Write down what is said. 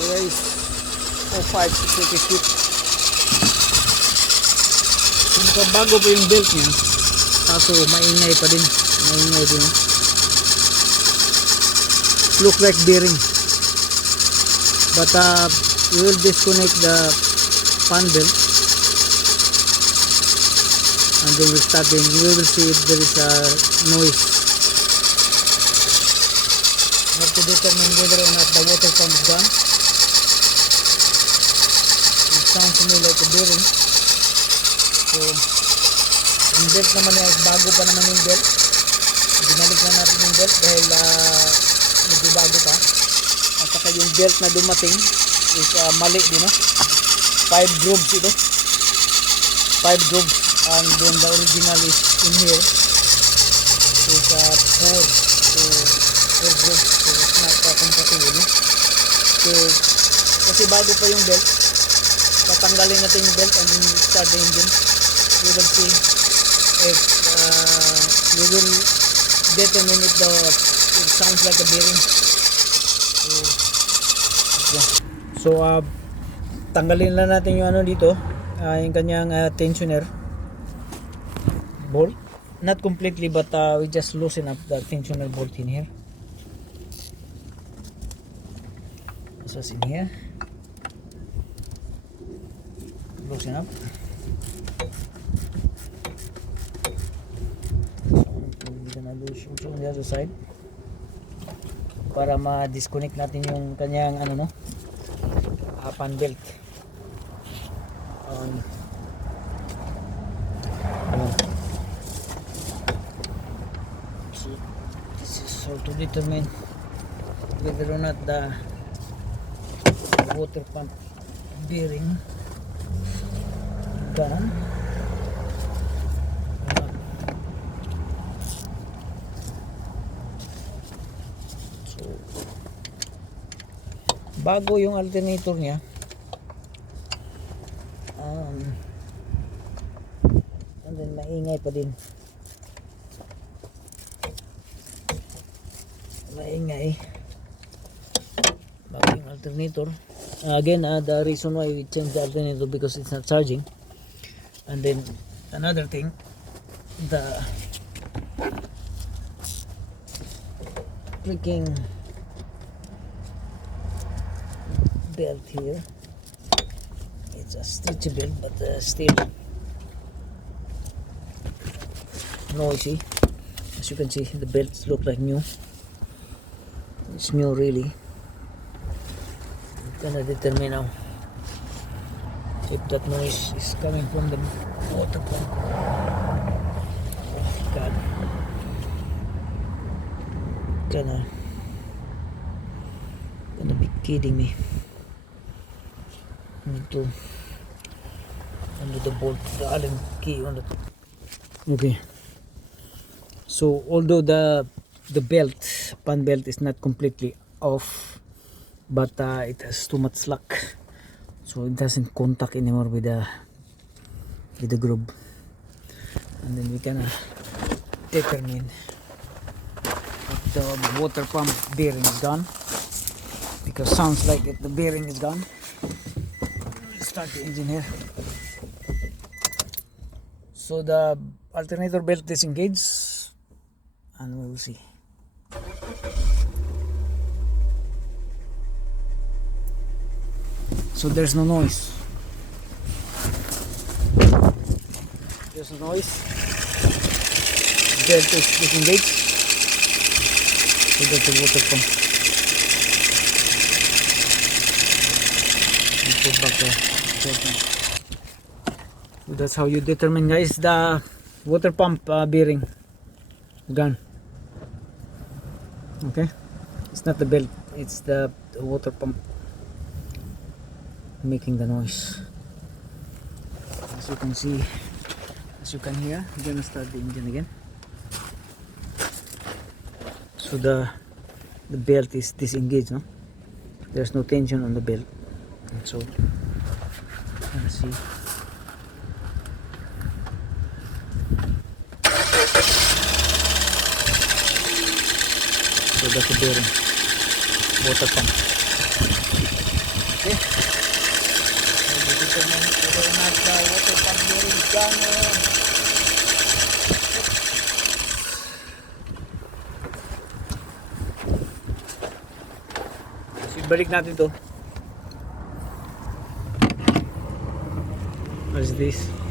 guys, O5 Suzuki Swift. Bago po yung belt niya, kaso maingay pa din. Maingay din. Look like bearing. But we will disconnect the fan belt and then we'll start in. We will see if there is a noise. We have to determine whether or not the water pump is done. It sounds to me like a bearing. So yung belt naman niya is bago pa naman yung belt. Binalik na natin yung belt dahil medyo bago pa. At saka yung belt na dumating is mali din, no? 5 grooves ito. 5 grooves, and then the original is in here is 4 grooves. So it's not compatible, no? So kasi bago pa yung belt, tatanggalin natin yung belt and then start the engine. We will see if we will determine if it sounds like a bearing. So tanggalin lang natin yung ano dito, yung kanyang tensioner bolt, not completely, but we just loosen up the tensioner bolt in here. This is in here, loosen up. We're gonna loosen on the other side para ma-disconnect natin yung kanyang ano, no, fan belt. So this is how to determine whether or not the water pump bearing done. So bago yung alternator niya, and then maingay pa din, maingay bago yung alternator. Again, the reason why we changed the alternator because it's not charging. And then another thing, the freaking belt here, it's a stretchy belt, but still noisy. As you can see, the belts look like new. It's new really. I'm gonna determine now if that noise is coming from the water pump. Oh God, gonna be kidding me. Need to undo the bolt, the Allen key on the top. Okay, so although the belt, pan belt, is not completely off, but it has too much slack, so it doesn't contact anymore with the groove. And then we can determine if the water pump bearing is gone, because sounds like the bearing is gone. Start the engine here. So the alternator belt is engaged, and we will see. So there's no noise. There's no noise. The belt is disengaged. So that's the water pump. We put back the belt. So that's how you determine, guys, the water pump bearing gone. Okay, it's not the belt, it's the water pump making the noise. As you can see, as you can hear, we're gonna start the engine again. So the belt is disengaged, no? There's no tension on the belt. So let's see. So that's the bearing, water pump. Okay. So, dito na sa water pump bearing dyan. Balik natin to. What's this?